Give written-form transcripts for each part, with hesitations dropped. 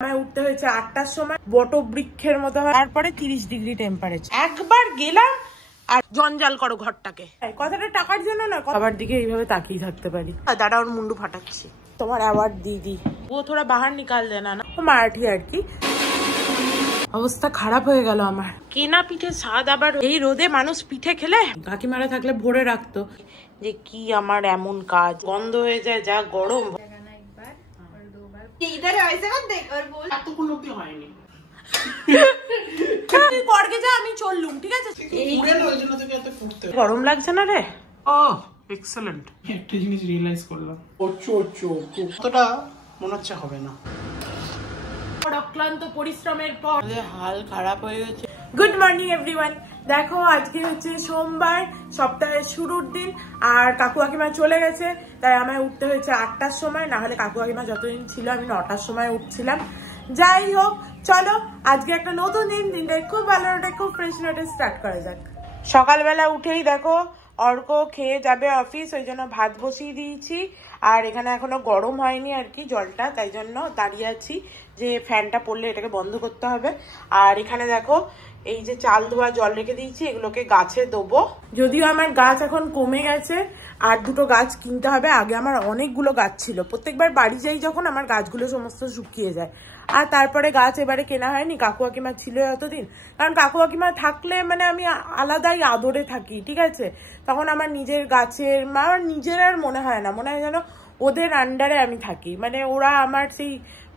আমায় উঠতে হয়েছে 8টার সময়, বটবৃক্ষের মতো হয়, তারপরে 30 ডিগ্রি টেম্পারেচার। একবার গেলাম আর জঞ্জাল করো ঘরটাকে। কথাটা টাকার জন্য না, সবার দিকে এইভাবে তাকিয়ে থাকতে পারি। দাদা ওর মুন্ডু ফাটাচ্ছি। তোমার অ্যাওয়ার্ড দিদি ও থোড়া বাহার নিকাল দেনা না, ও মারাঠি আর কি। অবস্থা খারাপ হয়ে গেল আমার। কেনা পিঠে স্বাদ আবার এই রোদে মানুষ পিঠে খেলে। কাকিমারা থাকলে ভরে রাখতো। যে কি আমার এমন কাজ, বন্ধ হয়ে যায় যা গরম। আমি চললুম, ঠিক আছে। গরম লাগছে না রে? এক্সেলেন্ট। একটা জিনিস রিয়েলাইজ করলাম, কতটা মনে হচ্ছে হবে না। অক্লান্ত পরিশ্রমের পর হাল খারাপ হয়ে গেছে। Good morning everyone. দেখো আজকে হচ্ছে সোমবার, সপ্তাহের শুরুর দিন, আর কাকু কাকিমা চলে গেছে, তাই আমায় উঠতে হয়েছে 8টার সময়। না হলে কাকু কাকিমা যতদিন ছিল আমি 9টার সময় উঠছিলাম। যাই হোক, চলো আজকে একটা নতুন দিন, দিনটা খুব ভালো নোটে, খুব ফ্রেশ নোটে স্টার্ট করা যাক। সকালবেলা উঠেই দেখো অর্ক খেয়ে যাবে অফিস, ওই জন্য ভাত বসিয়ে দিয়েছি। আর এখানে এখনো গরম হয়নি আর কি জলটা, তাই জন্য দাঁড়িয়ে আছি যে ফ্যানটা পড়লে এটাকে বন্ধ করতে হবে। আর এখানে দেখো এই যে চাল ধোয়া জল রেখে দিয়েছি, এগুলোকে গাছে দেবো। যদিও আমার গাছ এখন কমে গেছে, আর দুটো গাছ কিনতে হবে। আগে আমার অনেকগুলো গাছ ছিল, প্রত্যেকবার বাড়ি যাই যখন আমার গাছগুলো সমস্ত শুকিয়ে যায়। আর তারপরে গাছ এবারে কেনা হয়নি, কাকু কাকিমা ছিল এতদিন। কারণ কাকু কাকিমা থাকলে মানে আমি আলাদাই আদরে থাকি, ঠিক আছে। তখন আমার নিজের গাছের আমার নিজের আর মনে হয় না, মনে হয় যেন ওদের আন্ডারে আমি থাকি। মানে ওরা আমার সেই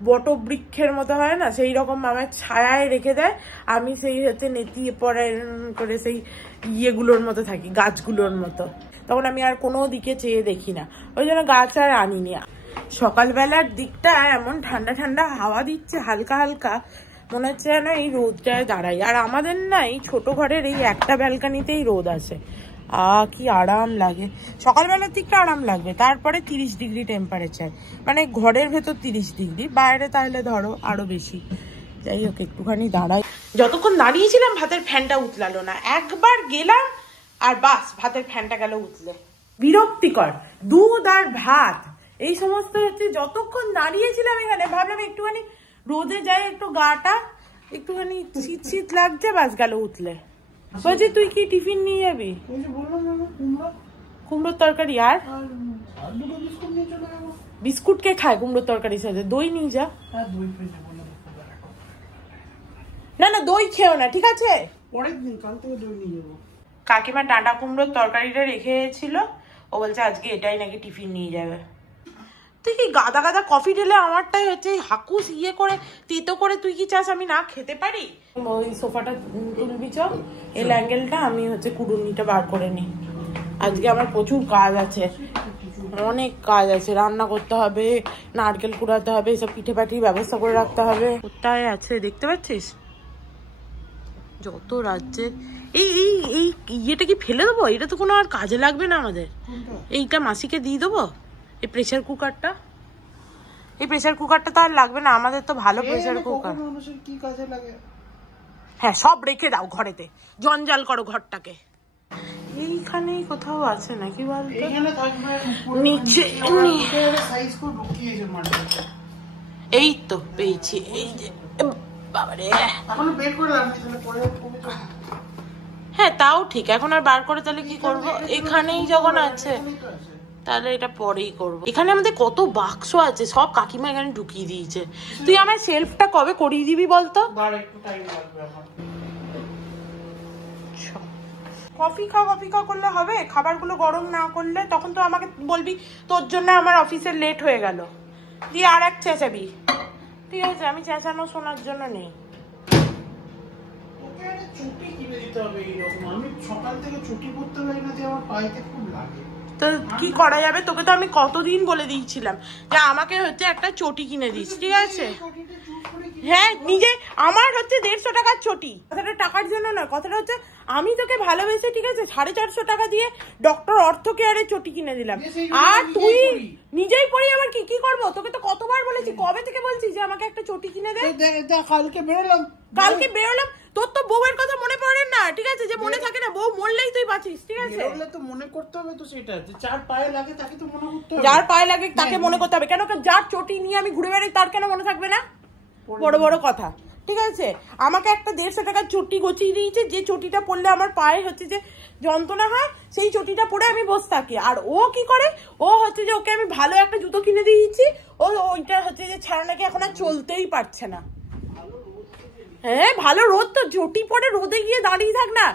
বটবৃক্ষের মতো হয় না, সেই রকম আমার ছায়ায় রেখে দেয়। আমি সেই হচ্ছে নেতিয়ে পড়ে করে সেই ইয়েগুলোর মতো থাকি, গাছগুলোর মতো। তখন আমি আর কোনো দিকে চেয়ে দেখি না, ওই জন্য গাছ আর আনিনি। সকালবেলার দিকটা এমন ঠান্ডা ঠান্ডা হাওয়া দিচ্ছে হালকা হালকা, মনে হচ্ছে না এই রোদটায় দাঁড়াই। আর আমাদের না এই ছোট ঘরের এই একটা ব্যালকানিতেই রোদ আসে, কি আরাম লাগে। সকালবেলার দিকটা আরাম লাগবে, তারপরে 30 ডিগ্রি টেম্পারেচার, মানে ঘরের ভেতর 30 ডিগ্রি, বাইরে তাহলে ধরো আরো বেশি। যাই হোক একটুখানি দাঁড়াই। যতক্ষণ দাঁড়িয়েছিলাম ভাতের ফ্যানটা উতলালো না, একবার গেলাম আর বাস ভাতের ফ্যানটা গেল উতলে। বিরক্তিকর। দুধ আর ভাত এই সমস্ত হচ্ছে, যতক্ষণ দাঁড়িয়েছিলাম এখানে ভাবলাম একটুখানি রোদে যাই, একটু গাটা একটুখানি শীত শীত লাগছে, বাস গেল উতলে। বলছি তুই কি টিফিন নিয়ে যাবি? কুমড়োর তরকারি আর বিস্কুট কে খায় কুমড়োর তরকারির সাথে? দই নিয়ে যা। না না দই খেও না, ঠিক আছে, পরের দিন কাল থেকে দই নিয়ে যাবো। কাকিমা ডাঁটা কুমড়োর তরকারিটা রেখে ছিল, ও বলছে আজকে এটাই নাকি টিফিন নিয়ে যাবে। তুই কি গাদা গাদা কফি ঢেলে আমারটাই হচ্ছে হাকুস ইয়ে করে তেতো করে তুই কি চাস আমি না খেতে পারি? ওই সোফাটা তুলবি চ, এই অ্যাঙ্গেলটা আমি হচ্ছে কুড়ুনিটা বার করে নিই। আজকে আমার প্রচুর কাজ আছে, অনেক কাজ আছে। রান্না করতে হবে, নারকেল কুড়াতে হবে, এসব পিঠে পাঠিয়ে ব্যবস্থা করে রাখতে হবে। কোথায় আছে দেখতে পাচ্ছিস? যত রাজ্যের এই এই এই ইয়েটা কি ফেলে দেবো? এটা তো কোনো আর কাজে লাগবে না আমাদের। এইটা মাসিকে দিয়ে দেবো, এই প্রেসার কুকারটা। এই প্রেসার কুকারটা তো আর লাগবে না আমাদের, তো ভালো প্রেসার কুকার। কি কাজে লাগে? হ্যাঁ সব রেখে দাও ঘরেতে, জঞ্জাল করো ঘরটাকে। এইখানেই কোথাও আছে নাকি বলতো? নিচে এই তো পেয়েছি, এই যে বাবারে। হ্যাঁ তাও ঠিক, এখন আর বার করে তাহলে কি করবো? এখানেই যখন আছে তাহলে এটা পরেই করবো। এখানে আমাদের কত বাক্স আছে, সব কাকিমা এখানে ঢুকিয়ে দিয়েছে। তুই আমার সেলফটা কবে করিয়ে দিবি বলতো? কফি খাও করলে হবে? খাবারগুলো গরম না করলে তখন তো আমাকে বলবি তোর জন্য আমার অফিসে লেট হয়ে গেল, দিয়ে আর এক চেঁচাবি। ঠিক আছে, আমি চেঁচানো শোনার জন্য নেই। তো কি করা যাবে? তোকে তো আমি কতদিন বলে দিয়েছিলাম যে আমাকে হচ্ছে একটা চটি কিনে দিস, ঠিক আছে? হ্যাঁ নিজে আমার হচ্ছে 150 টাকার চটি। কথাটা টাকার জন্য না, কথাটা হচ্ছে আমি তোকে ভালোবেসে, ঠিক আছে, 450 টাকা দিয়ে ডক্টর অর্থ কেয়ারের চটি কিনে দিলাম। আর তুই নিজেই পড়ি আমার কি করবো? তোকে তো কতবার বলেছি, কবে থেকে বলছি যে আমাকে একটা চটি কিনে দে। কালকে বেরোলাম, তোর তো বউয়ের কথা মনে পড়ে না, ঠিক আছে? যে মনে থাকে না, বউ মরলেই তুই বাঁচিস, ঠিক আছে? তো মনে করতে হবে তো, সেটা যার পায়ে লাগে তাকে তো মনে করতে হবে। যার পায়ে লাগে তাকে মনে করতে হবে। কেন? যার চটি নিয়ে আমি ঘুরে বেড়াই তার কেন মনে থাকবে না? বড় বড় কথা, ঠিক আছে? আমাকে একটা 150 টাকার চটি গচিয়ে দিয়েছে, যে চটিটা পরলে আমার পায়ে হচ্ছে যে যন্ত্রণা হয়, সেই চটিটা পরে আমি বসে থাকি। আর ও কি করে, ও হচ্ছে যে ওকে আমি ভালো একটা জুতো কিনে দিয়েছি, ও ওইটা হচ্ছে যে ছাড়া নাকি এখন আর চলতেই পারছে না। হ্যাঁ ভালো রোদ তো, চটি পরে রোদে গিয়ে দাঁড়িয়ে থাক না।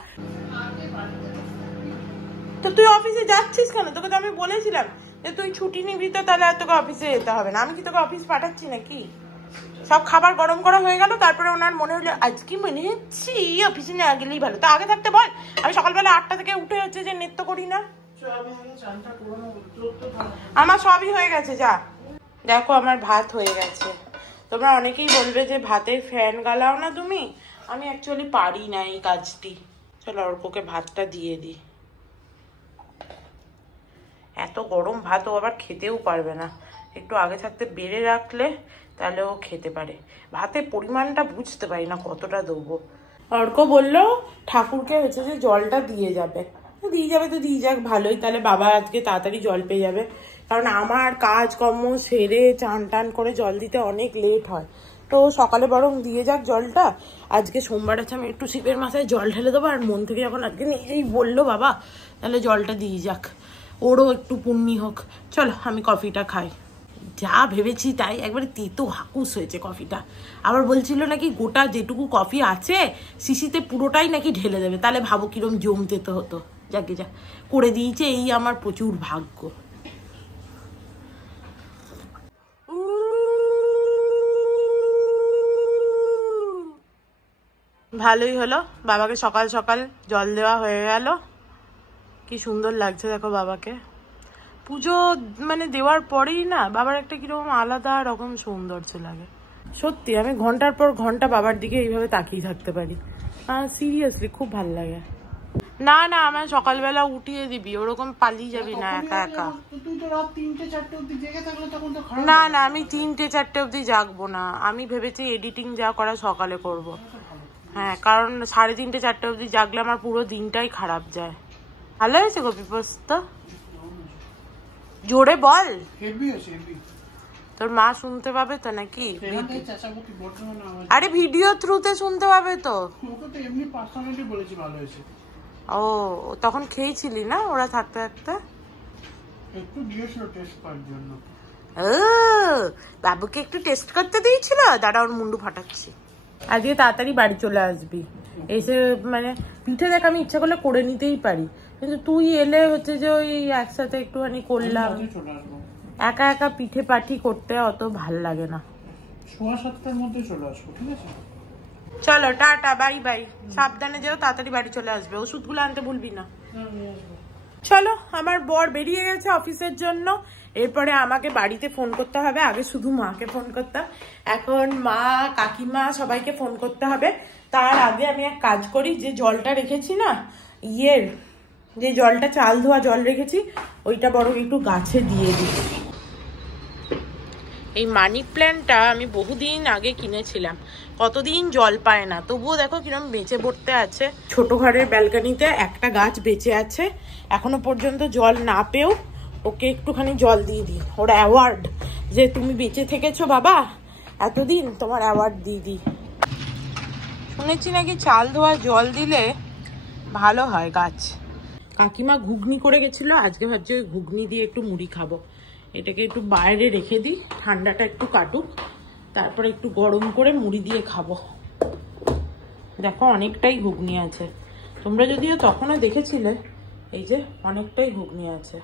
তো তুই অফিসে যাচ্ছিস কেন? তোকে তো আমি বলেছিলাম যে তুই ছুটি নিবি, তো তাহলে আর তোকে অফিসে যেতে হবে না। আমি কি তোকে অফিস পাঠাচ্ছি নাকি? সব খাবার গরম করা হয়ে গেল, তারপরে ওনার মনে হলো আজকে মনে হচ্ছে অফিসে না গেলেই ভালো। তো আগে থাকতে বল, আমি সকালবেলা 8টা থেকে উঠে হচ্ছে যে নৃত্য করি না। আমার সবই হয়ে গেছে, যা। দেখো আমার ভাত হয়ে গেছে। তোমরা অনেকেই বলবে যে ভাতের ফ্যান গালাও না তুমি, আমি অ্যাকচুয়ালি পারি না এই কাজটি। চলো অর্ককে ভাতটা দিয়ে দিই। এত গরম ভাত ও আবার খেতেও পারবে না, একটু আগে থাকতে বেড়ে রাখলে তাহলে ও খেতে পারে। ভাতের পরিমাণটা বুঝতে পারি না কতটা দেবো। অর্ক বললো ঠাকুরকে হচ্ছে যে জলটা দিয়ে যাবে, দিয়ে যাবে তো দিয়ে যাক, ভালোই। তাহলে বাবা আজকে তাড়াতাড়ি জল পেয়ে যাবে, কারণ আমার কাজকর্ম সেরে চান টান করে জল দিতে অনেক লেট হয়। তো সকালে বরং দিয়ে যাক জলটা। আজকে সোমবার আছে, আমি একটু শিবের মাথায় জল ঢেলে দেবো। আর মন থেকে যখন আজকে নিজেই বললো বাবা, তাহলে জলটা দিয়ে যাক, ওরও একটু পুণ্যি হোক। চলো আমি কফিটা খাই। যা ভেবেছি তাই, একবারে তেতো হাকুস হয়েছে কফিটা। আবার বলছিল নাকি গোটা যেটুকু কফি আছে শিশিতে পুরোটাই নাকি ঢেলে দেবে, তাহলে ভাবো কিরম জমতে তো হতো। যাকে যা করে দিয়েছে, এই আমার প্রচুর ভাগ্য। ভালোই হলো, বাবাকে সকাল সকাল জল দেওয়া হয়ে গেল। কি সুন্দর লাগছে দেখো বাবাকে। পুজো মানে দেওয়ার পরেই না বাবার একটা কিরকম আলাদা রকম সৌন্দর্য লাগে। সত্যি আমি ঘন্টার পর ঘন্টা বাবার দিকে এইভাবে তাকিয়ে থাকতে পারি। সিরিয়াসলি খুব ভাল লাগে। না না, আমার সকালবেলা উঠিয়ে দিবি, ওরকম পালিয়ে যাবি না একা একা। না না, আমি 3টে 4টে অব্দি জাগবো না। আমি ভেবেছি এডিটিং যা করা সকালে করব। হ্যাঁ, কারণ 3:30 4টে অব্দি জাগলে আমার পুরো দিনটাই খারাপ যায়। ভালো হয়েছে গো বিপস্ত, জোরে বল। তোর মা শুনতে পাবে তো নাকি? আরে ভিডিও থ্রুতে শুনতে পাবে তো। ও তখন খেয়েছিলি না ওরা থাকতে থাকতে? বাবুকে একটু টেস্ট করতে দিয়েছিল, দাদা ওর মুন্ডু ফাটাচ্ছি। আজকে তাড়াতাড়ি বাড়ি চলে আসবি, এসে মানে পিঠে দেখ আমি ইচ্ছা করলে করে নিতেই পারি, কিন্তু তুই এলে হচ্ছে যে ওই একসাথে একটুখানি করলাম। একা একা পিঠে পাঠি করতে অত ভাল লাগে না। 7:15-র মধ্যে চলে আসবো, ঠিক আছে? চলো টাটা, বাই বাই। সাবধানে যেও, তাড়াতাড়ি বাড়ি চলে আসবে। ওষুধগুলো আনতে ভুলবি না। চলো, আমার বর বেরিয়ে গেছে অফিসের জন্য। এরপরে আমাকে বাড়িতে ফোন করতে হবে। আগে শুধু মাকে ফোন করতাম, এখন মা কাকিমা সবাইকে ফোন করতে হবে। তার আগে আমি এক কাজ করি, যে জলটা রেখেছি না, যে জলটা চাল ধোয়া জল রেখেছি, ওইটা বরং একটু গাছে দিয়ে দিই। এই মানি প্ল্যান্টটা আমি বহুদিন আগে কিনেছিলাম, কতদিন জল পায় না, তবুও দেখো কিরকম বেঁচে পড়তে আছে। ছোট ঘরের ব্যালকনিতে একটা গাছ বেঁচে আছে, এখনো পর্যন্ত জল না পেয়েও ওকে একটুখানি জল দিয়ে দিই। ওর অ্যাওয়ার্ড, যে তুমি বেঁচে থেকেছো বাবা এতদিন, তোমার অ্যাওয়ার্ড দিয়ে দিই। শুনেছি নাকি চাল ধোয়া জল দিলে ভালো হয় গাছ। কাকিমা ঘুগনি করে গেছিল, আজকে ভাবছি ওই ঘুগনি দিয়ে একটু মুড়ি খাবো। এটাকে একটু বাইরে রেখে দিই, ঠান্ডাটা একটু কাটুক, তারপরে একটু গরম করে মুড়ি দিয়ে খাবো। দেখো অনেকটাই ঘুগনি আছে, তোমরা যদিও তখনও দেখেছিলে। এই যে অনেকটাই ঘুগনি আছে,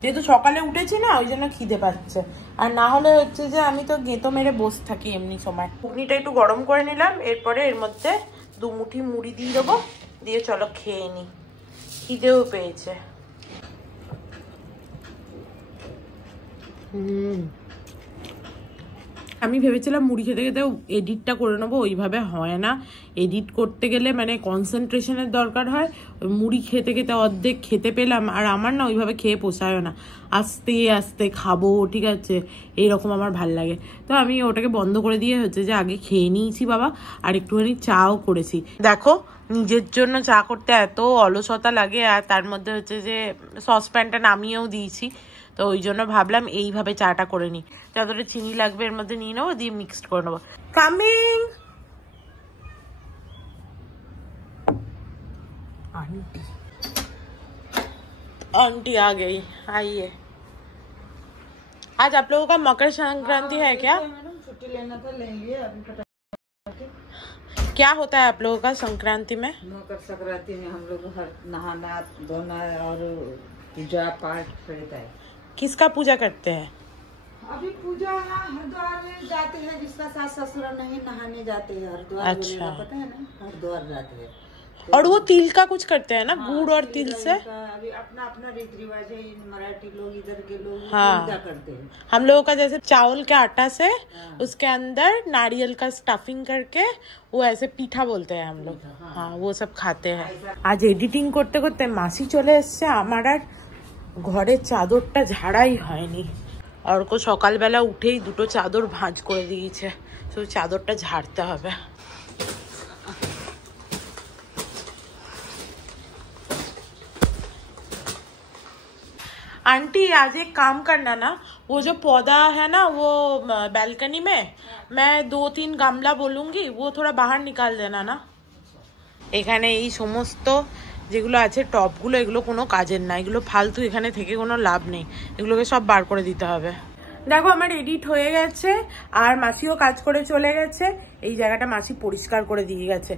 যেহেতু সকালে উঠেছি না ওই জন্য খিদে পাচ্ছে। আর না হলে হচ্ছে যে আমি তো গেঁতো মেরে বসে থাকি এমনি সময়। ঘুগনিটা একটু গরম করে নিলাম, এরপরে এর মধ্যে 2 মুঠি মুড়ি দিয়ে দেবো, দিয়ে চলো খেয়ে নিই, খিদেও পেয়েছে। আমি ভেবেছিলাম মুড়ি খেতে খেতে এডিটটা করে নেবো, ওইভাবে হয় না। এডিট করতে গেলে মানে কনসেন্ট্রেশনের দরকার হয়। মুড়ি খেতে খেতে অর্ধেক খেতে পেলাম, আর আমার না ওইভাবে খেয়ে পোষায়ও না, আস্তে আস্তে খাবো, ঠিক আছে, এইরকম আমার ভাল লাগে। তো আমি ওটাকে বন্ধ করে দিয়ে হচ্ছে যে আগে খেয়ে নিয়েছি বাবা, আর একটুখানি চাও করেছি। দেখো নিজের জন্য চা করতে এত অলসতা লাগে, আর তার মধ্যে হচ্ছে যে সসপ্যানটা নামিয়েও দিয়েছি। তো ওই জন্য ভাবলাম এইভাবে চাটা করে নিই। যতটা চিনি লাগবে এর মধ্যে নিয়ে নেবো, দিয়ে মিক্সড করে নেবো। কামিং आंटी आंटी आ गई, आइए। आज आप लोगों का मकर संक्रांति है क्या? छुट्टी लेना था, ले लिए अभी। क्या होता है आप लोगों का संक्रांति में? मकर संक्रांति में हम लोग हर नहाना धोना और पूजा पाठ रहता है। किसका पूजा करते हैं? अभी पूजा हरिद्वार में जाते हैं, जिसका सास ससुर नहीं नहाने जाते हैं हरिद्वार। अच्छा, पता है ना, हरिद्वार जाते हैं। और वो तिल का कुछ करते हैं ना, गुड़ और तिल से। अभी अपना अपना रीति रिवाज है, मराठी लोग इधर के लोग क्या करते हैं। हम लोगों का जैसे चावल के आटा से उसके अंदर नारियल का स्टफिंग करके वो ऐसे पीठा बोलते हैं हम लोग। हाँ, वो सब खाते हैं। आज एडिटिंग করতে করতে মাসি চলে এসেছে, আমার আর ঘরের চাদরটা ঝাড়াই হয়নি। অর্ক সকালবেলা উঠেই দুটো চাদর ভাঁজ করে দিয়েছে, শুধু চাদরটা ঝাড়তে হবে। आंटी आज एक काम करना ना, वो जो पौधा है ना वो बैल्कनी में, मैं 2-3 गमला बोलूंगी, वो थोड़ा बाहर निकाल देना ना। এখানে এই সমস্ত যেগুলো আছে টপগুলো, এগুলো কোনো কাজের না, এগুলো ফালতু, এখানে থেকে কোনো লাভ নেই, এগুলোকে সব বার করে দিতে হবে। দেখো আমার এডিট হয়ে গেছে, আর মাসিও কাজ করে চলে গেছে। এই জায়গাটা মাসি পরিষ্কার করে দিয়ে গেছে।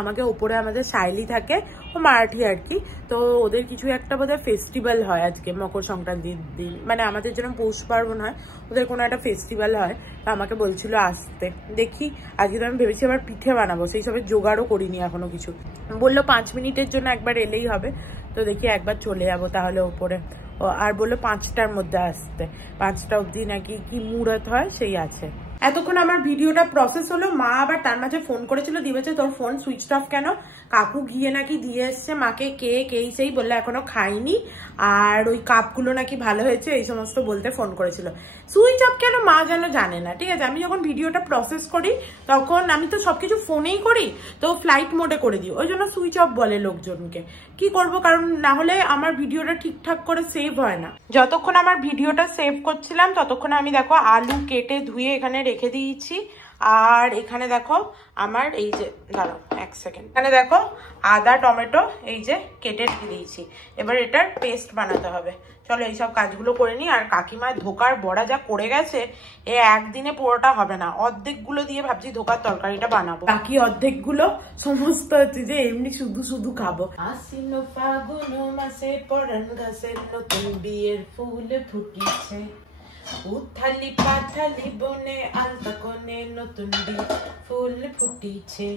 আমাকে উপরে আমাদের সাইলি থাকে, ও মারাঠি আর কি, তো ওদের কিছু একটা বোধহয় ফেস্টিভ্যাল হয় আজকে মকর সংক্রান্তির দিন, মানে আমাদের যেরকম পৌষ পার্বণ হয় ওদের কোনো একটা ফেস্টিভ্যাল হয়, তো আমাকে বলছিল আসতে। দেখি, আজকে তো আমি ভেবেছি আবার পিঠে বানাবো, সেই সবের জোগাড়ও করিনি এখনো কিছু। বললো 5 মিনিটের জন্য একবার এলেই হবে, তো দেখি একবার চলে যাবো তাহলে ওপরে। আর বললো 5টার মধ্যে আসতে, 5টা অবধি নাকি কি মুহূর্ত হয় সেই আছে। এতক্ষণ আমার ভিডিওটা প্রসেস হলো, মা আবার তার মাঝে ফোন করেছিল, দিয়েছে তোর ফোন সুইচ অফ কেন, কাকু গিয়ে নাকি দিয়ে এসছে মাকে কেক, এই সেই বললে এখনো খাইনি, আর ওই কাপগুলো নাকি ভালো হয়েছে এই সমস্ত বলতে ফোন করেছিল। সুইচ অফ কেন মা যেন জানে না, ঠিক আছে। আমি যখন ভিডিওটা প্রসেস করি তখন আমি তো সবকিছু ফোনেই করি, তো ফ্লাইট মোডে করে দিই, ওই জন্য সুইচ অফ বলে লোকজনকে। কি করব, কারণ না হলে আমার ভিডিওটা ঠিকঠাক করে সেভ হয় না। যতক্ষণ আমার ভিডিওটা সেভ করছিলাম ততক্ষণ আমি দেখো আলু কেটে ধুয়ে এখানে রেখে দিয়েছি। আর এখানে দেখো আমার এই যে, দাঁড়াও 1 সেকেন্ড, এখানে দেখো আদা টমেটো এই যে কেটে রেখে দিয়েছি, এবার এটার পেস্ট বানাতে হবে। চলো এইসব কাজগুলো করে নিই। আর কাকিমার ধোকার বড়া যা করে গেছে, এ একদিনে পুরোটা হবে না, অর্ধেকগুলো দিয়ে ভাবছি ধোকার তরকারিটা বানাবো, বাকি অর্ধেকগুলো সমস্ত হচ্ছে যে এমনি শুধু শুধু খাবো। আশ্বিন ফাগুন মাসে পরাণ গাছে নতুন বিয়ের ফুল ফুটিছে, উথালি পাথালি বনে আলতা কোণে নতুন ফুল ফুটিছে।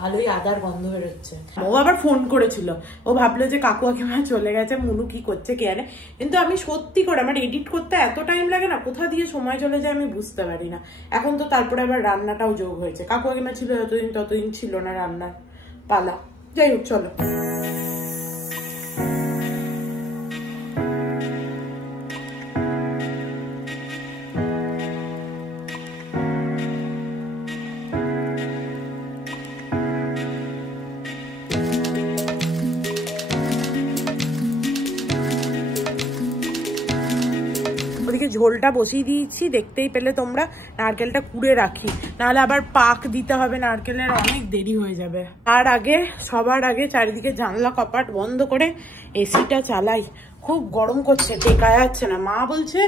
ভালোই আদার গন্ধ বেরোচ্ছে। ও আবার ফোন করেছিল, ও ভাবলো যে কাকু কাকিমা চলে গেছে, মুনু কি করছে কে জানে। কিন্তু আমি সত্যি করে আমার এডিট করতে এত টাইম লাগে না, কোথা দিয়ে সময় চলে যায় আমি বুঝতে পারি না। এখন তো তারপরে আবার রান্নাটাও যোগ হয়েছে, কাকু কাকিমা ছিল যতদিন ততদিন ছিল না রান্নার পালা। যাই হোক চলো। ওদিকে ঝোলটা বসিয়ে দিয়েছি, দেখতেই পেলে তোমরা। নারকেলটা কুড়ে রাখি, নাহলে আবার পাক দিতে হবে, নারকেলের অনেক দেরি হয়ে যাবে। আর আগে সবার আগে চারিদিকে জানলা কপাট বন্ধ করে এসিটা চালাই, খুব গরম করছে, টেকা যাচ্ছে না। মা বলছে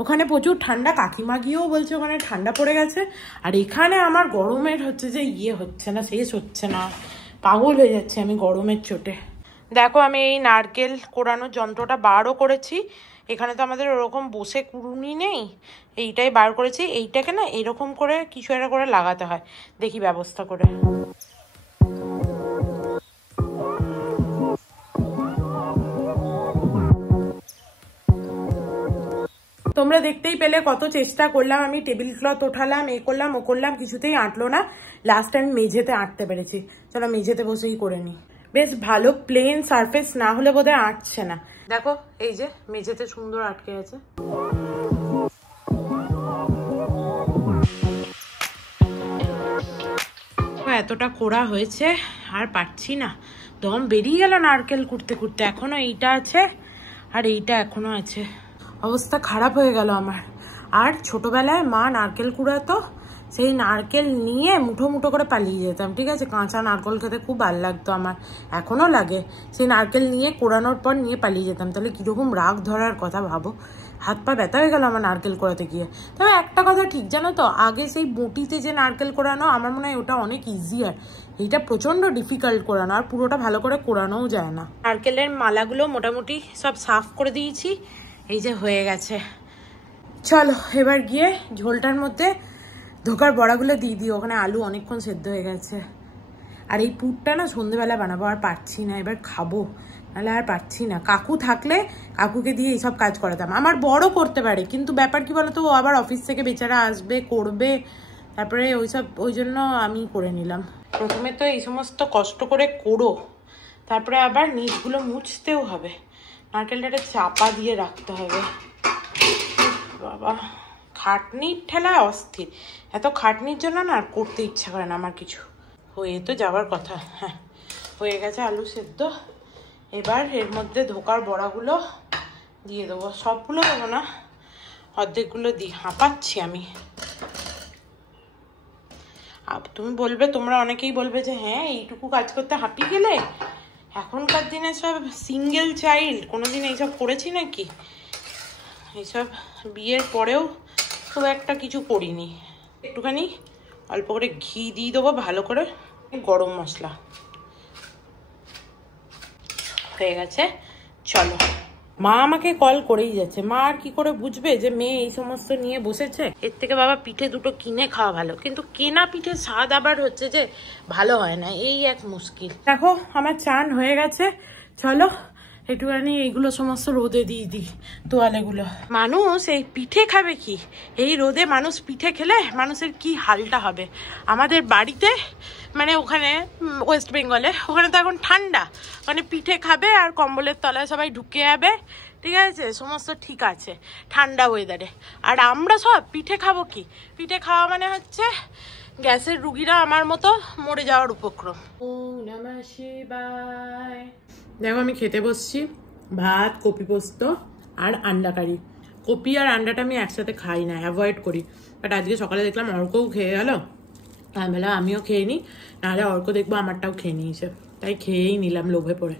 ওখানে প্রচুর ঠান্ডা, কাকিমা গিয়েও বলছে ওখানে ঠান্ডা পড়ে গেছে, আর এখানে আমার গরমের হচ্ছে যে হচ্ছে না, শেষ হচ্ছে না, পাগল হয়ে যাচ্ছে আমি গরমের চোটে। দেখো আমি এই নারকেল কোড়ানোর যন্ত্রটা বারও করেছি, এখানে তো আমাদের ওরকম বসে কুড়ুনি নেই, এইটাই বার করেছি। এইটাকে না এরকম করে কিছু একটা করে লাগাতে হয়, দেখি ব্যবস্থা করে। তোমরা দেখতেই পেলে কত চেষ্টা করলাম আমি, টেবিল ক্লথ ওঠালাম, এ করলাম ও করলাম, কিছুতেই আঁটলো না। লাস্ট টাইম মেঝেতে আঁটতে পেরেছি, চলো মেঝেতে বসেই করে নিই। বেশ ভালো প্লেন সারফেস না হলে বোধহয় আঁটছে না। দেখো এই যে মেঝেতে সুন্দর আটকে আছে। এতটা কোড়া হয়েছে আর পারছি না, দম বেরিয়ে গেল নারকেল কুড়তে কুড়তে। এখনো এইটা আছে আর এইটা এখনো আছে, অবস্থা খারাপ হয়ে গেল আমার। আর ছোটবেলায় মা নারকেল কুড়াতো, সেই নারকেল নিয়ে মুঠো মুঠো করে পালিয়ে যেতাম, ঠিক আছে? কাঁচা নারকেল খেতে খুব ভালো লাগতো আমার, এখনো লাগে। সেই নারকেল নিয়ে কোড়ানোর পর নিয়ে পালিয়ে যেতাম, তাহলে কিরকম রাগ ধরার কথা ভাবো। হাত পা ব্যথা হয়ে গেল আমার নারকেল কোড়াতে গিয়ে। তবে একটা কথা ঠিক, জানো তো, আগে সেই বটিতে যে নারকেল কোড়ানো, আমার মনে হয় ওটা অনেক ইজিয়ার। এইটা প্রচন্ড ডিফিকাল্ট কোড়ানো, আর পুরোটা ভালো করে কোড়ানোও যায় না। নারকেলের মালাগুলো মোটামুটি সব সাফ করে দিয়েছি, এই যে হয়ে গেছে। চলো এবার গিয়ে ঝোলটার মধ্যে ধোকার বড়াগুলো দিয়ে দিই, ওখানে আলু অনেকক্ষণ সেদ্ধ হয়ে গেছে। আর এই পুরটা না সন্ধ্যেবেলা বানাবো, আর পারছি না, এবার খাবো, নাহলে আর পারছি না। কাকু থাকলে কাকুকে দিয়ে এইসব কাজ করাতাম, আমার বড় করতে পারে, কিন্তু ব্যাপার কি বলতো, ও আবার অফিস থেকে বেচারা আসবে, করবে, তারপরে ওই জন্য আমি করে নিলাম। প্রথমে তো এই সমস্ত কষ্ট করে করো, তারপরে আবার নিচগুলো মুছতেও হবে, নারকেলটা চাপা দিয়ে রাখতে হবে। বাবা, খাটনির ঠেলায় অস্থির, এত খাটনির জন্য না আর করতে ইচ্ছা করে না আমার কিছু। হয়ে তো যাওয়ার কথা। হ্যাঁ, হয়ে গেছে আলু সেদ্ধ। এবার এর মধ্যে ধোকার বড়াগুলো দিয়ে দেবো, সবগুলো দেবো না, অর্ধেকগুলো দিই, হাঁপাচ্ছি আমি। তুমি বলবে, তোমরা অনেকেই বলবে যে হ্যাঁ এইটুকু কাজ করতে হাঁপিয়ে গেলে। এখনকার দিনে সব সিঙ্গেল চাইল্ড, কোনোদিন এইসব করেছি নাকি? এইসব বিয়ের পরেও খুব একটা কিছু করিনি। একটুখানি অল্প করে ঘি দিয়ে দেবো, ভালো করে, গরম মশলা হয়ে গেছে। চলো, মা আমাকে কল করেই যাচ্ছে, মা আর কি করে বুঝবে যে মেয়ে এই সমস্ত নিয়ে বসেছে? এর থেকে বাবা পিঠে দুটো কিনে খাওয়া ভালো, কিন্তু কেনা পিঠে স্বাদ আবার হচ্ছে যে ভালো হয় না, এই এক মুশকিল। দেখো আমার চান হয়ে গেছে, চলো একটুখানি এইগুলো সমস্ত রোদে দিয়ে দিই, তোয়ালেগুলো। মানুষ এই পিঠে খাবে কি? এই রোদে মানুষ পিঠে খেলে মানুষের কি হালটা হবে। আমাদের বাড়িতে, মানে ওখানে ওয়েস্ট বেঙ্গলে, ওখানে তো এখন ঠান্ডা, মানে পিঠে খাবে আর কম্বলের তলায় সবাই ঢুকে যাবে, ঠিক আছে, সমস্ত ঠিক আছে ঠান্ডা ওয়েদারে। আর আমরা সব পিঠে খাবো কি? পিঠে খাওয়া মানে হচ্ছে গ্যাসের রুগীরা আমার মতো মরে যাওয়ার উপক্রম। ওম নমঃ শিবায়। দেখো আমি খেতে বসছি, ভাত, কপি পোস্ত আর আন্ডা কারি। কপি আর আন্ডাটা আমি একসাথে খাই না, অ্যাভয়েড করি, বাট আজকে সকালে দেখলাম অর্কও খেয়ে গেল, আমি বললাম আমিও খেয়ে নিই, নাহলে অর্ক দেখবো আমারটাও খেয়ে নিয়েছে, তাই খেয়েই নিলাম লোভে পড়ে।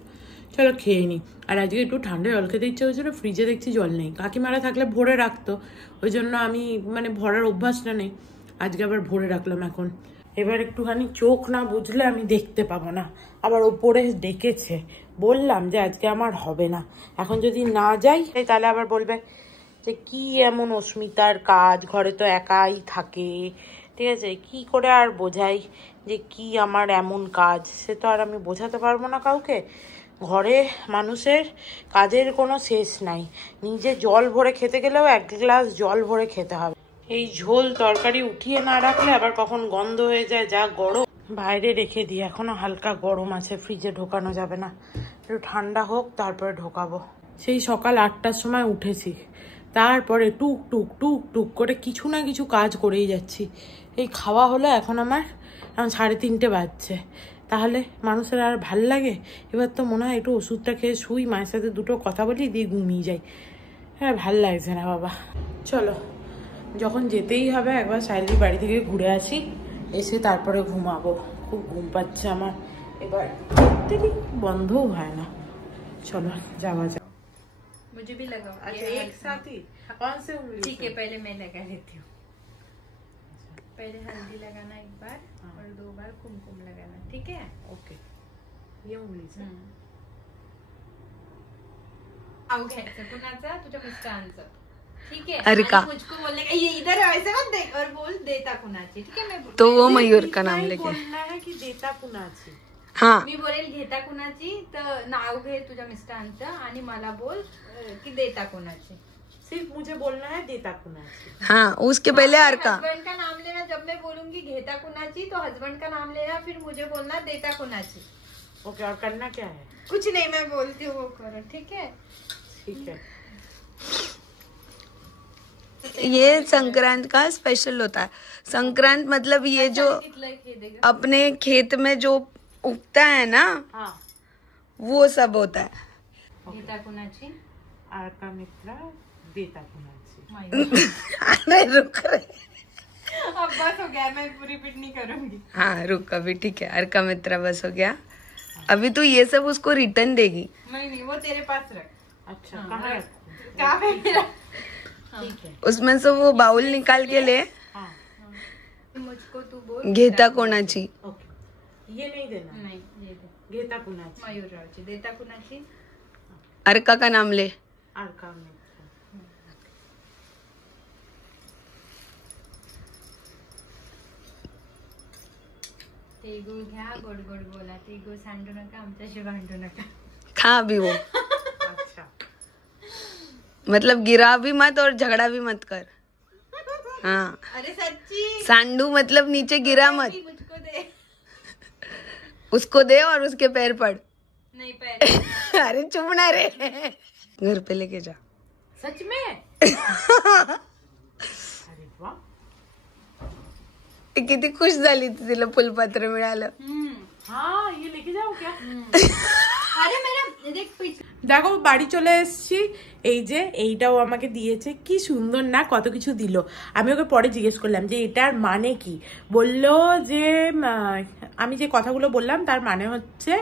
চলো খেয়ে নিই। আর আজকে একটু ঠান্ডা জল খেতে ইচ্ছে হয়েছিল, ফ্রিজে দেখছি জল নেই, কাকিমারা থাকলে ভরে রাখতো, ওই জন্য আমি মানে ভরার অভ্যাসটা নেই, আজকে আবার ভরে রাখলাম এখন। এবার একটুখানি চোখ না বুঝলে আমি দেখতে পাবো না, আবার ওপরে ডেকেছে, বললাম যে আজকে আমার হবে না, এখন যদি না যাই তাহলে আবার বলবে যে কি এমন অস্মিতার কাজ, ঘরে তো একাই থাকে, ঠিক আছে, কি করে আর বোঝাই যে কি আমার এমন কাজ, সে তো আর আমি বোঝাতে পারবো না কাউকে। ঘরে মানুষের কাজের কোনো শেষ নাই, নিজে জল ভরে খেতে গেলেও 1 গ্লাস জল ভরে খেতে হবে। এই ঝোল তরকারি উঠিয়ে না রাখলে আবার কখন গন্ধ হয়ে যায়, যা গরম। বাইরে রেখে দিই, এখনো হালকা গরম আছে, ফ্রিজে ঢোকানো যাবে না, একটু ঠান্ডা হোক তারপরে ঢোকাবো। সেই সকাল 8টার সময় উঠেছি, তারপরে টুক টুক টুক টুক করে কিছু না কিছু কাজ করেই যাচ্ছি। এই খাওয়া হলো, এখন 3:30 বাজছে, তাহলে মানুষের আর ভাল লাগে? এবার তো মনে হয় একটু ওষুধটা খেয়ে শুই, মায়ের সাথে দুটো কথা বলি, দিয়ে ঘুমিয়ে যাই। হ্যাঁ, ভাল লাগছে না বাবা। চলো, যখন যেতেই হবে একবার সাইলির বাড়ি থেকে ঘুরে আসি, এসে তারপরে ঘুমাবো, খুব ঘুম পাচ্ছে আমার, এবার বন্ধও হয় না। चलो जावा जाओ। मुझे भी लगाओ। अच्छा एक साथ ही? कौन से उंगली? ठीक है, पहले मैं लगा लेती हूँ। पहले हल्दी लगाना एक बार और 2 बार कुमकुम लगाना, ठीक है? ओके, ये उंगली से आओ घ्यायचं कुणाचा? तुझ्या मिस्टरांचं, ठीक है? अरे का? मुझको बोलने का, ये इधर ऐसे मत देख और बोल देता कुणाची, ठीक है? मैं तो वो मयूर का नाम लेके बोलना है कि देता कुणाची? हाँ मी बोलेल घेता कुणाची, तर नाव घे तुझ्या मिस्टरांचं आणि मला बोल की देता कुणाची। सिर्फ मुझे बोलना है देता कुणाची। हाँ, उसके पहले आर का। हस्बैंड का नाम लेना, जब मैं बोलूंगी घेता कुणाची तो हस्बैंड का नाम लेना, फिर मुझे बोलना देता कुणाची। ओके, और करना क्या है? कुछ नहीं, मैं बोलती हूँ वो करो, ठीक है? ठीक है। ये संक्रांत का स्पेशल होता है। संक्रांत मतलब ये जो अपने खेत में जो उगता है ना, हाँ वो सब होता है। गीता कुणाची अर्का मित्रा देता कुणाची। अरे रुक रहे, अब बस हो गया, मैं पूरी रिपीट नहीं करूंगी। हाँ रुक अभी, ठीक है। अर्का मित्रा बस हो गया। अभी तू ये सब उसको रिटर्न देगी। नहीं वो तेरे पास रख। अच्छा कहाँ है? कहाँ पे मेरा? ठीक है। उसमें से वो बाउल निकाल के ले। हाँ मुझको तू बोल घेता कोणाची। ओके, ये नहीं देना। नहीं ये दे। घेता कुणाची। मयूररावची देता कुणाची अर्का का नाम ले। अर्का मित्रा। ते गुळ घ्या, गोड गोड बोला, ते गुळ सांडू नका, आमच्याशी भांडू नका. खा भी वो, अच्छा मतलब गिरा भी मत और झगड़ा भी मत कर। हाँ, अरे सच्ची सांडू मतलब नीचे गिरा मत, मुझको दे. उसको दे और उसके पैर पड़। नहीं पहले अरे चुप ना रे, घर पे लेके जा। सच में? अरे वा, किती खुश झाली ती, तिला फुलपत्र मिळालं। हाँ ये लेके जाओ क्या? আরে মেরা দেখ পিছ দেখো বাড়ি চলে এসেছি, এই যে এইটাও আমাকে দিয়েছে, কি সুন্দর না, কত কিছু দিল। আমি ওকে পরে জিজ্ঞেস করলাম যে এটার মানে কি, বলল যে আমি যে কথাগুলো বললাম তার মানে হচ্ছে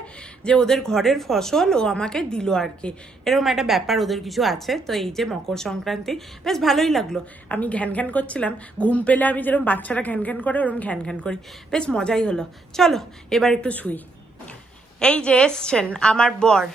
যে ওদের ঘরের ফসল ও আমাকে দিল আর কি, এরকম একটা ব্যাপার ওদের কিছু আছে। তো এই যে মকর সংক্রান্তি, বেশ ভালোই লাগলো। আমি ঘ্যান ঘ্যান করছিলাম, ঘুম পেলে আমি যেরকম বাচ্চারা ঘ্যান ঘ্যান করে ওরকম ঘ্যান ঘ্যান করি, বেশ মজাই হলো। চলো এবার একটু শুই। এই যে এসছেন আমার বর।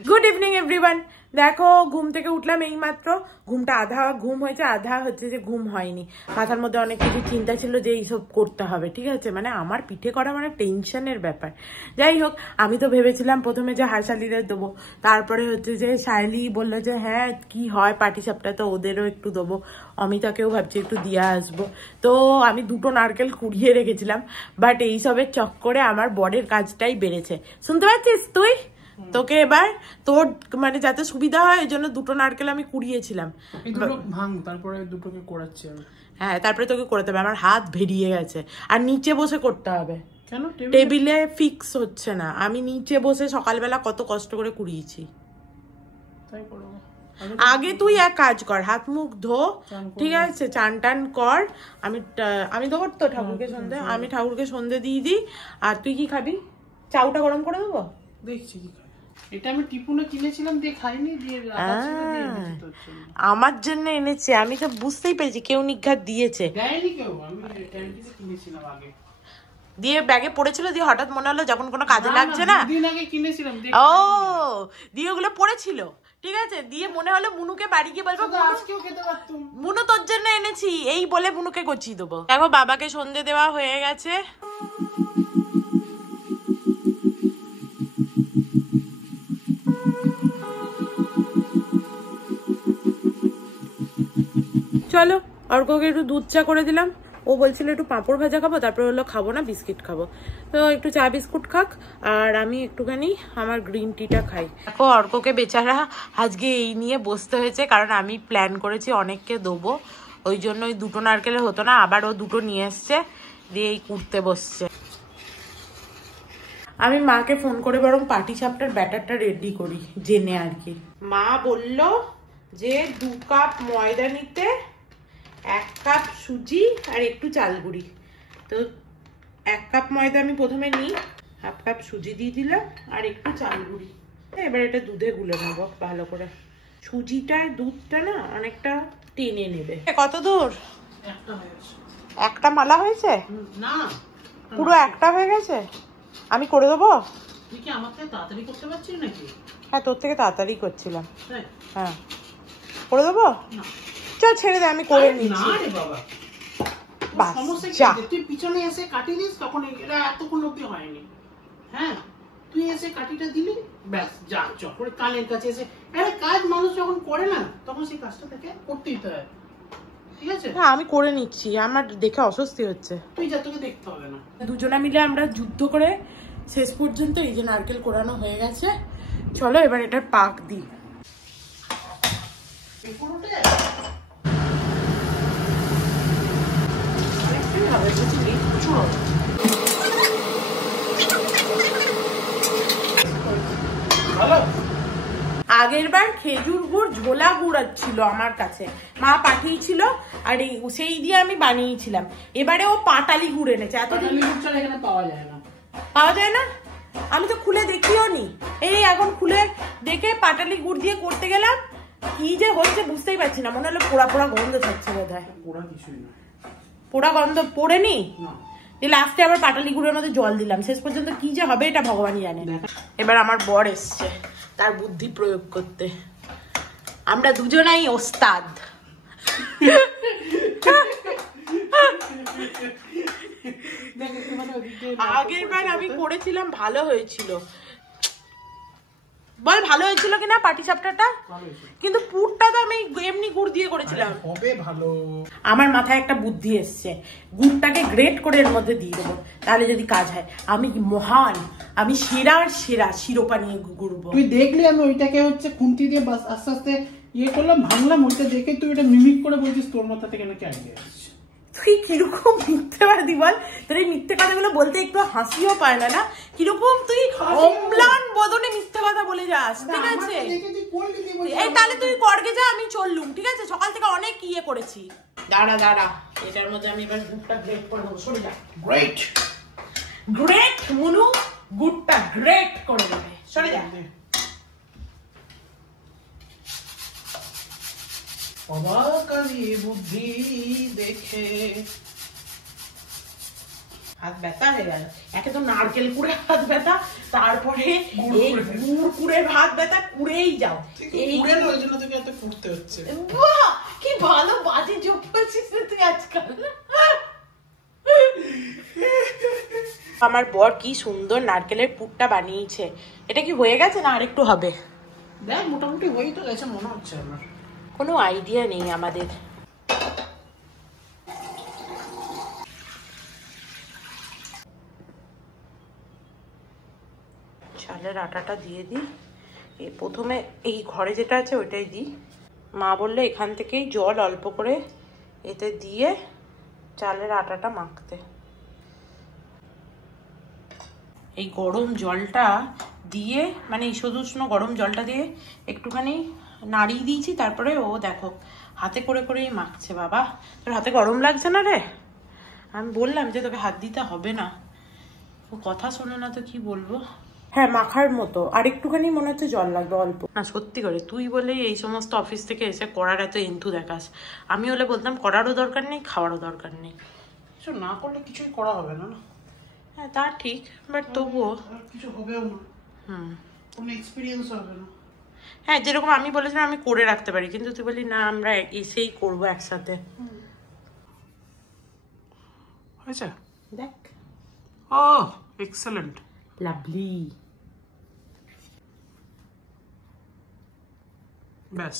Good evening everyone. দেখো ঘুম থেকে উঠলাম এই মাত্র, ঘুমটা আধা ঘুম হয়েছে, আধা হচ্ছে যে ঘুম হয়নি। মাথার মধ্যে অনেক কিছু চিন্তা ছিল যে এইসব করতে হবে, ঠিক আছে, মানে আমার পিঠে করা মানে টেনশনের ব্যাপার। যাই হোক, আমি তো ভেবেছিলাম প্রথমে যে হাসালিদের দেবো, তারপরে হচ্ছে যে শাইলি বললো যে হ্যাঁ কি হয় পাটিসাপটা, তো ওদেরও একটু দেবো, অমিতাকেও ভাবছি একটু দিয়ে আসবো। তো আমি 2টো নারকেল কুড়িয়ে রেখেছিলাম, বাট এইসবের চক্করে আমার বরের কাজটাই বেড়েছে। শুনতে পাচ্ছিস তুই? তোকে এবার তোর মানে যাতে সুবিধা হয় এই জন্য 2টো নারকেল আমি কুড়িয়েছিলাম। ভাঙ, তারপরে দুটোকে কোড়াচ্ছি আমি। হ্যাঁ তারপরে তোকে করতে হবে, আমার হাত ভেরিয়ে গেছে। আর নিচে বসে করতে হবে, কেন? টেবিলে ফিক্স হচ্ছে না। আমি নিচে বসে সকালবেলা কত কষ্ট করে কুড়িয়েছি। তাই করো। আগে তুই এক কাজ কর, হাত মুখ ধো, ঠিক আছে, চান টান কর। আমি দেবো তো ঠাকুরকে সন্ধে, আমি ঠাকুরকে সন্ধে দিয়ে দিই। আর তুই কি খাবি? চাউটা গরম করে দেবো? দেখছি কি খাই। এটা আমি টিপুনে কিনেছিলাম, দিয়ে খাইনি, দিয়ে এনেছি তোর জন্য। আমার জন্য এনেছে, আমি তো বুঝতেই পেরেছি কেউ নিঘাত দিয়েছে। দেয়নি কেউ, আমি ক্যান্টিনে কিনেছিলাম আগে, দিয়ে ব্যাগে পড়েছিল, দিয়ে হঠাৎ মনে হলো যখন কোনো কাজে লাগছে না, দিন আগে কিনেছিলাম। ও দিয়ে ওগুলো পড়েছিল, ঠিক আছে, দিয়ে মনে হলো মুনুকে বাড়ি গিয়ে বলবো আজকেও খেতে পারতাম। মুনু তোর জন্য এনেছি, এই বলে মুনুকে গচিয়ে দেবো। দেখো বাবাকে সন্ধে দেওয়া হয়ে গেছে। চলো অর্ককে একটু দুধ চা করে দিলাম, ও বলছিল একটু পাঁপড় ভাজা খাবো, তারপরে হলো খাবো না বিস্কিট খাবো, তো একটু চা বিস্কুট খাক, আর আমি একটুখানি আমার গ্রিন টিটা খাই। দেখো অর্ককে বেচারা আজকে এই নিয়ে বসতে হয়েছে, কারণ আমি প্ল্যান করেছি অনেককে দেবো, ওই জন্য ওই 2টো নারকেলে হতো না, আবার ও 2টো নিয়ে এসছে, দিয়ে এই কুড়তে বসছে। আমি মাকে ফোন করে বরং পাটিসাপটার ব্যাটারটা রেডি করি জেনে আর কি। মা বলল যে 2 কাপ ময়দা নিতে, 1 কাপ সুজি আর একটু চাল গুঁড়ি। তো 1 কাপ ময়দা আমি প্রথমে নিই, 1/2 কাপ সুজি দিয়ে দিলাম আর একটু চাল গুঁড়ি। এবার এটা দুধে গুলে নেবো ভালো করে। সুজিটার দুধটা না অনেকটা টেনে নেবে। কত দূর? একটা মালা হয়েছে না, পুরো একটা হয়ে গেছে। আমি করে দেবো? তুই কি আমার থেকে তাড়াতাড়ি করতে পারছিস নাকি? হ্যাঁ তোর থেকে তাড়াতাড়ি করছিলাম। হ্যাঁ হ্যাঁ করে দেবো, চল ছেড়ে দে আমি করে নিচ্ছি। না রে বাবা, বাস সমস্যা যা। কি? তুই পিছনে এসে কাটি দিস, তখন এটা এতক্ষণ অব্দি হয়নি। হ্যাঁ তুই এসে কাটিটা দিলি, ব্যাস যা চক্করে কানের কাছে এসে। আরে কাজ মানুষ যখন করে না, তখন সেই কাজটা থেকে করতেই হয়, ঠিক আছে? হ্যাঁ আমি করে নিচ্ছি, আমার দেখে অস্বস্তি হচ্ছে। তুই যা, তোকে দেখতে হবে না। দুজনা মিলে আমরা যুদ্ধ করে শেষ পর্যন্ত এই যে নারকেল কোরানো হয়ে গেছে। চলো এবার এটার পাক দিই। আগের বার খেজুর গুড় ঝোলা গুড় ছিল আমার কাছে, মা পাঠিয়েছিল আর সেই দিয়ে আমি বানিয়েছিলাম। এবারে ও পাটালি গুড় এনেছে। এতদিন এখানে পাওয়া যায় না। পাওয়া যায় না? আমি তো খুলে দেখিও নি, এই এখন খুলে দেখে পাটালি গুড় দিয়ে করতে গেলাম, কি যে হচ্ছে বুঝতেই পারছি না। মনে হলো পোড়া পোড়া গন্ধ থাকছে বোধ হয়। পোড়া কিছুই না, পোড়া গন্ধ পড়েনি। না। লাস্টে আবার পাটালি গুড়ের মধ্যে জল দিলাম, শেষ পর্যন্ত কি যে হবে এটা ভগবানই জানে। এবার আমার বর এসছে তার বুদ্ধি প্রয়োগ করতে, আমরা দুজনাই ওস্তাদ। আগের বার আমি করেছিলাম, ভালো হয়েছিল। বল ভালো হয়েছিল কিনা পাটি সাপটাটা? কিন্তু পুরটা তো আমি এমনি গুড় দিয়ে করেছিলাম। হবে ভালো। আমার মাথায় একটা বুদ্ধি এসছে, গুড়টাকে গ্রেট করে এর মধ্যে দিয়ে দেবো, তাহলে যদি কাজ হয়। আমি মহান, আমি সেরার সেরা শিরোপা নিয়ে ঘুরবো। তুই দেখলি আমি ওইটাকে হচ্ছে খুন্তি দিয়ে আস্তে আস্তে ইয়ে করলাম, ভাঙলাম, ওইটা দেখে তুই এটা মিমিক করে বলছিস তোর মাথা থেকে নাকি আইডিয়া আসছে। তুই কিরকম মিথ্যেবাদী বল, তোর এই মিথ্যে কথাগুলো বলতে একটু হাসিও পায় না, না? কিরকম তুই অম্লান বদনে মিথ্যে কথা বলে যাস, ঠিক আছে? এই তাহলে তুই করগে যা, আমি চললুম, ঠিক আছে? সকাল থেকে অনেক ইয়ে করেছি। দাঁড়া দাঁড়া, এটার মধ্যে আমি এবার গুড়টা গ্রেট করে দেবো। সরে যা। গ্রেট গ্রেট মনু, গুড়টা গ্রেট করে দেবে। সরে যা। অবাকারী বুদ্ধি দেখে হাত ব্যথা হয়ে গেল। একে তো নারকেল কুড়ে হাত ব্যথা, তারপরে এই গুড় কুড়ে হাত ব্যথা, কুড়েই যাও। এই ওই জন্য তোকে এত ফুটতে হচ্ছে। বাহ, কি ভালো বাজে যোগ করছিস তুই আজকাল। আমার বর কি সুন্দর নারকেলের পুরটা বানিয়েছে। এটা কি হয়ে গেছে না আরেকটু হবে? দেখ মোটামুটি হয়েই তো গেছে মনে হচ্ছে আমার। কোনো আইডিয়া নেই আমাদের। চালের আটাটা দিয়ে দিই। প্রথমে এই ঘরে যেটা আছে ওইটাই দিই। মা বললে এখান থেকেই জল অল্প করে এতে দিয়ে চালের আটাটা মাখতে। এই গরম জলটা দিয়ে, মানে ঈষদ উষ্ণ গরম জলটা দিয়ে একটুখানি নাড়িয়ে দিয়েছি, তারপরে ও দেখো হাতে করে করেই মাখছে। বাবা তোর হাতে গরম লাগছে না রে? আমি বললাম যে তোকে হাত দিতে হবে না, ও কথা শোনে না তো কি বলবো। হ্যাঁ মাখার মতো, আর একটুখানি মনে হচ্ছে জল লাগবে অল্প। না সত্যি করে তুই বলেই এই সমস্ত অফিস থেকে এসে করার এত এন্থু দেখাস। আমি হলে বলতাম করারও দরকার নেই, খাওয়ারও দরকার নেই। কিছু না করলে কিছুই করা হবে না। হ্যাঁ তা ঠিক, বাট তবুও কিছু হবেও না, কোনো এক্সপিরিয়েন্স হবে না। হ্যাঁ যেরকম আমি বলেছিলাম আমি করে রাখতে পারি, কিন্তু তুই বলি না আমরা এসেই করবো একসাথে। হয়েছে দেখ, ও এক্সেলেন্ট, লাভলি। ব্যাস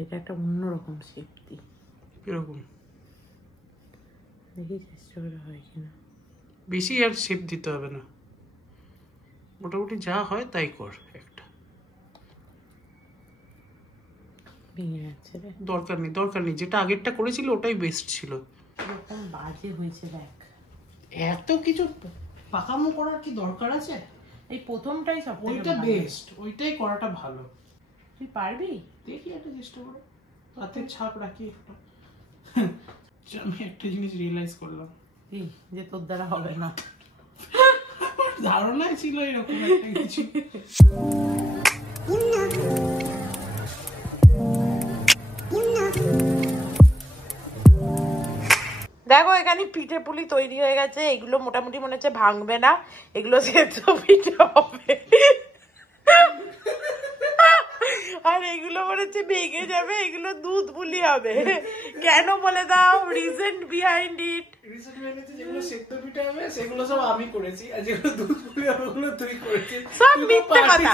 এটা একটা অন্যরকম শেপ দিই। কিরকম? দেখি চেষ্টা করে হয় কিনা। বেশি আর শেপ দিতে হবে না, মোটামুটি যা হয় তাই কর। একটা ভেঙে যাচ্ছে রে। দরকার নেই, যেটা আগেরটা করেছিল ওটাই বেস্ট ছিল। এরকম বাজে হয়েছে দেখ। এত কিছু পাকামো করার কি দরকার আছে? এই প্রথমটাই সব ওইটা বেস্ট, ওইটাই করাটা ভালো। তুই পারবি? দেখি একটা চেষ্টা করে, হাতের ছাপ রাখি একটা। আমি একটা জিনিস রিয়েলাইজ করলাম, যে তোর দ্বারা হবে না। ধারণা ছিল এরকম একটা কিছু। দেখো এখানে পিঠে পুলি তৈরি হয়ে গেছে। এগুলো মোটামুটি মনে হচ্ছে ভাঙবে না, এগুলো সেদ্ধ পিঠে হবে। আর এগুলো মনে হচ্ছে ভেঙে যাবে, এগুলো দুধ পুলি হবে। কেন বলে দাও রিজন বিহাইন্ড ইট। যেগুলো সেদ্ধ পিঠে হবে সেগুলো সব আমি করেছি, আর যেগুলো দুধ পুলি হবে ওগুলো তুই করেছিস। সব মিথ্যে কথা।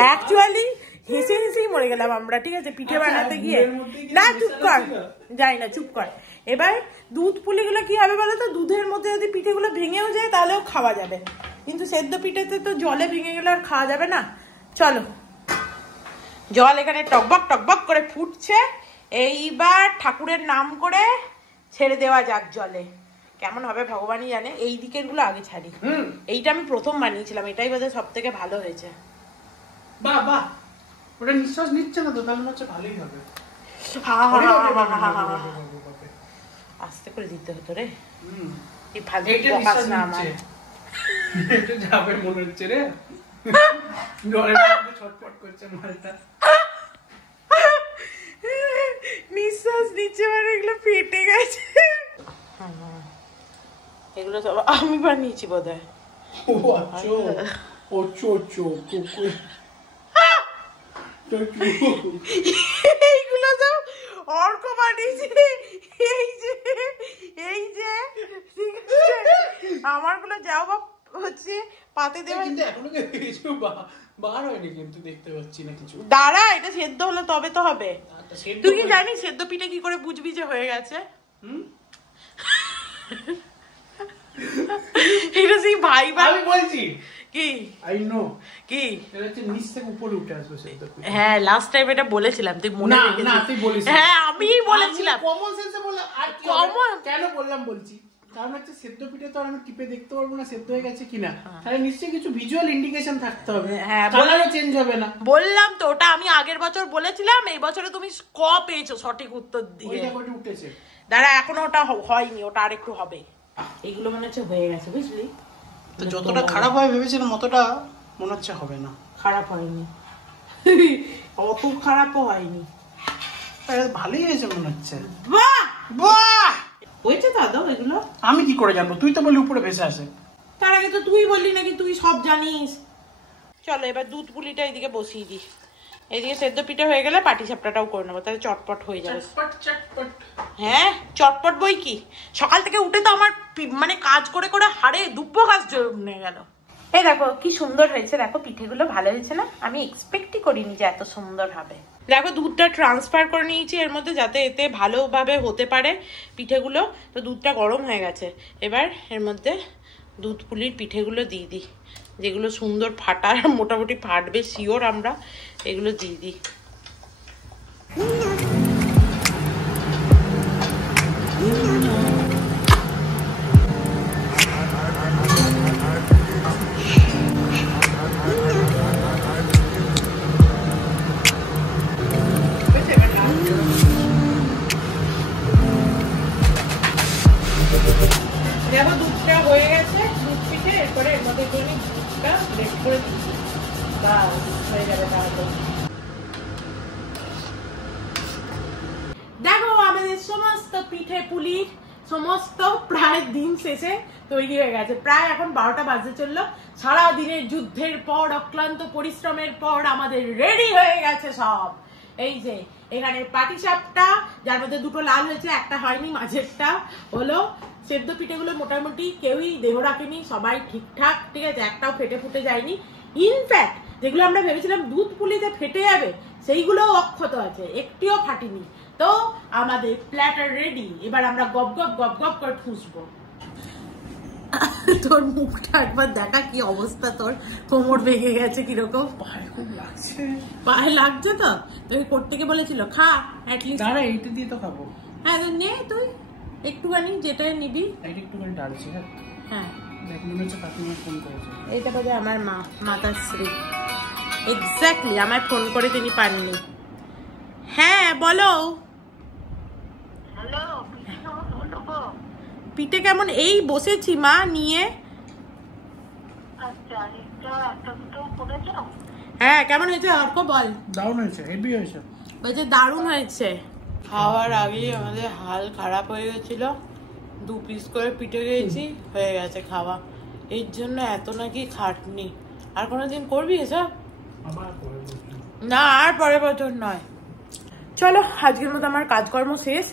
অ্যাকচুয়ালি হেসে হেসেই মরে গেলাম আমরা, ঠিক আছে, পিঠে বানাতে গিয়ে। না চুপ কর, যাই না, চুপ কর। এবার দুধ পুলিগুলো কি হবে বলো তো, দুধের মধ্যে যদি পিঠেগুলো ভেঙেও যায় তাহলেও খাওয়া যাবে। কিন্তু সেদ্ধ পিঠেতে তো জলে ভেঙে গেলে আর খাওয়া যাবে না। চলো, জল এখানে টকবক টকবক করে ফুটছে, এইবার ঠাকুরের নাম করে ছেড়ে দেওয়া যাক জলে। কেমন হবে ভগবানই জানে। এই দিকের গুলো আগে ছাড়ি। এইটা আমি প্রথম বানিয়েছিলাম, এটাই বোধহয় সব থেকে ভালো হয়েছে। বাহ বাহ, ওটা নিঃশ্বাস নিচ্ছে না তো, তাহলে মনে হচ্ছে ভালোই হবে। আস্তে করে দিতে হতো রে। এই এইটা নিঃশ্বাস নিচ্ছে, এটা যাবে মনে হচ্ছে রে। জলের মধ্যে ছটফট করছে মালটা। নিঃশ্বাস নিচ্ছে মানে এগুলো ফেটে গেছে। এগুলো সব আমি বানিয়েছি বোধহয়। ও আচ্ছা, এইগুলো তো অর্ক বানিয়েছে। এই যে ঠিক আছে, আমারগুলো যাও বা হচ্ছে পাতে দেওয়া। কিন্তু এখনো কিছু বার হয়নি, কিন্তু দেখতে পাচ্ছি না কিছু। দাঁড়া, এটা সেদ্ধ হলো তবে তো হবে। তুই কি জানিস সেদ্ধ পিঠে কি করে বুঝবি যে হয়ে গেছে? এটা সেই ভাই আমি বলছি কি আই নো কি এটা হচ্ছে নিচ থেকে উপরে উঠে আসবে সেদ্ধ পিঠে। হ্যাঁ, লাস্ট টাইম এটা বলেছিলাম, তুই মনে রেখেছিস? না তুই বলিস। হ্যাঁ, আমিই বলেছিলাম। কমন সেন্সে বললাম। আর কমন কেন বললাম বলছি, কারণ হচ্ছে সেদ্ধ পিঠে তো আর আমি টিপে দেখতে পারবো না সেদ্ধ হয়ে গেছে কিনা, তাহলে নিশ্চয়ই কিছু ভিজুয়াল ইন্ডিকেশন থাকতে হবে। হ্যাঁ, কালারও চেঞ্জ হবে না। বললাম তো, ওটা আমি আগের বছর বলেছিলাম, এই বছরে তুমি ক পেয়েছো সঠিক উত্তর দিয়ে। ওইটা করে উঠেছে। দাঁড়া, এখনো ওটা হয়নি, ওটা আর একটু হবে। এইগুলো মনে হচ্ছে হয়ে গেছে, বুঝলি? তো যতটা খারাপ হয় ভেবেছিলাম অতটা মনে হচ্ছে হবে না। খারাপ হয়নি, অত খারাপও হয়নি, ভালোই হয়েছে মনে হচ্ছে। বাহ বাহ, হয়েছে দাদা এগুলো। আমি কি করে জানবো? তুই তো বললি উপরে ভেসে আসে। তার আগে তো তুই বললি নাকি তুই সব জানিস। চলো এবার দুধ পুলিটা এদিকে বসিয়ে দিই। এদিকে সেদ্ধ পিঠে হয়ে গেলে পাটি সাপটাটাও করে নেবো, তাহলে চটপট হয়ে যাবে। চটপট। হ্যাঁ, চটপট বই কি, সকাল থেকে উঠে তো আমার মানে কাজ করে করে হাড়ে দুব্বো কাজ জমে গেল। এই দেখো কি সুন্দর হয়েছে, দেখো পিঠেগুলো ভালো হয়েছে না? আমি এক্সপেক্টই করিনি যে এত সুন্দর হবে। দেখো দুধটা ট্রান্সফার করে নিয়েছি এর মধ্যে, যাতে এতে ভালোভাবে হতে পারে পিঠেগুলো। তো দুধটা গরম হয়ে গেছে, এবার এর মধ্যে দুধ পুলির পিঠেগুলো দিয়ে দিই, যেগুলো সুন্দর ফাটার, মোটামুটি ফাটবে শিওর আমরা, এগুলো দিয়ে দিই। দেখো দুধটা হয়ে গেছে, দুধ পিঠে। এরপরে এর মধ্যে একটু দুধটা ব্লেন্ড করে দিচ্ছি, বাস হয়ে যাবে তাড়াতাড়ি। দেখো আমাদের সমস্ত পিঠে পুলির সমস্ত প্রায় দিন শেষে তৈরি হয়ে গেছে। প্রায় এখন 12টা বাজতে চললো। সারা দিনের যুদ্ধের পর, অক্লান্ত পরিশ্রমের পর আমাদের রেডি হয়ে গেছে সব। এই যে এখানে পাটিসাপটা, যার মধ্যে দুটো লাল হয়েছে, একটা হয়নি, মাঝেরটা হলো। সেদ্ধ পিঠেগুলো মোটামুটি কেউই দেহ রাখেনি, সবাই ঠিকঠাক, ঠিক আছে, একটাও ফেটে ফুটে যায়নি। ইনফ্যাক্ট যেগুলো আমরা ভেবেছিলাম দুধ পুলিতে ফেটে যাবে, সেইগুলোও অক্ষত আছে, একটিও ফাটেনি। তো আমাদের প্ল্যাটার রেডি, এবার আমরা গপ গপ গপ গপ করে ঠুসবো। তোর মুখটা একবার দেখা, কি অবস্থা, তোর কোমর ভেঙে গেছে কিরকম? পায়ে খুব লাগছে। পায়ে লাগছে তো? তুই করতে বলেছিল খা অ্যাটলিস্ট। দাঁড়া, এইটা দিয়ে তো খাবো। হ্যাঁ নে তুই একটুখানি, যেটা নিবি। এইটা একটুখানি ডালছি। হ্যাঁ দেখ, মনে হচ্ছে কাকিমা ফোন করেছে। এইটা বোধ হয় আমার মা, মাতাশ্রী। এক্স্যাক্টলি, আমায় ফোন করে তিনি পাননি। হ্যাঁ বলো। পিঠে কেমন? এই বসেছি মা নিয়ে। হ্যাঁ কেমন হয়েছে অর্ক বল। দারুণ হয়েছে, হেভি হয়েছে। বলছে দারুণ হয়েছে। খাওয়ার আগেই আমাদের হাল খারাপ হয়ে গেছিল, 2 পিস করে পিঠে খেয়েছি, হয়ে গেছে খাওয়া। এর জন্য এত নাকি খাটনি। আর কোনোদিন করবি এসব? না, আর পরের বছর নয়। চলো আজকের মতো আমার কাজকর্ম শেষ।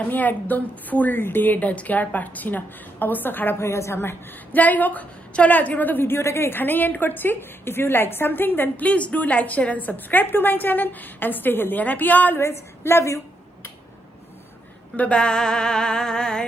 আমি একদম ফুল ডেড আজকে, আর পারছি না, অবস্থা খারাপ হয়ে গেছে আমার। যাই হোক, চলো আজকের মতো ভিডিওটাকে এখানেই এন্ড করছি। If you like something then please do like, share and subscribe to my channel and stay healthy and happy always. Love you, bye by.